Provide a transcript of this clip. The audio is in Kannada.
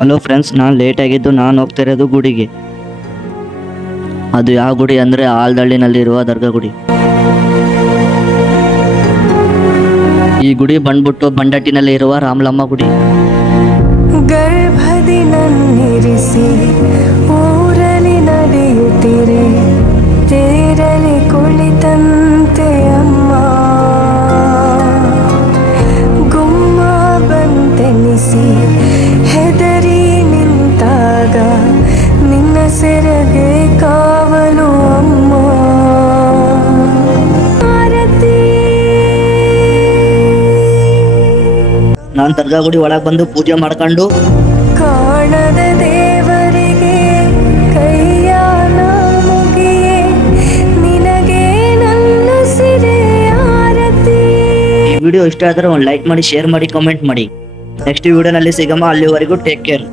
ಹಲೋ ಫ್ರೆಂಡ್ಸ್, ನಾನು ಲೇಟ್ ಆಗಿದ್ದು. ನಾನು ಹೋಗ್ತಾ ಇರೋದು ಗುಡಿಗೆ. ಅದು ಯಾವ ಗುಡಿ ಅಂದರೆ ಆಲ್ದಳ್ಳಿನಲ್ಲಿರುವ ದರ್ಗಾ ಗುಡಿ. ಈ ಗುಡಿ ಬಂದ್ಬಿಟ್ಟು ಬಂಡಟ್ಟಿನಲ್ಲಿ ಇರುವ ರಾಮಲಮ್ಮ ಗುಡಿ. ಗರ್ಭದಿ ನನ್ನಿರಿಸಿ ಊರಲಿ ನಡೆಯುತ್ತಿರೆ, ತೇರಲಿ ಕುಳಿತಂತೆ ಅಮ್ಮ. ಗುಮ್ಮ ಬಂತೆನಿಸಿ ಹೆದರಿ ನಿಂತಾಗ, ನಿನ್ನ ಸೆರಗೆ ಕಾವಲು ಅಮ್ಮ. ನಾನು ದರ್ಗಾ ಗುಡಿ ಒಳಗೆ ಬಂದು ಪೂಜೆ ಮಾಡ್ಕೊಂಡು ಕಾಣದ ದೇವರಿಗೆ ಕೈಯ ಮುಗಿಯೇ, ನಿನಗೆ ನನ್ನ ಸಿರೆ ಆರತಿ. ಈ ವಿಡಿಯೋ ಇಷ್ಟ ಆದರೆ ಒಂದು ಲೈಕ್ ಮಾಡಿ, ಶೇರ್ ಮಾಡಿ, ಕಮೆಂಟ್ ಮಾಡಿ. ನೆಕ್ಸ್ಟ್ ವಿಡಿಯೋನಲ್ಲಿ ಸಿಗಮ್ಮ. ಅಲ್ಲಿವರೆಗೂ ಟೇಕ್ ಕೇರ್.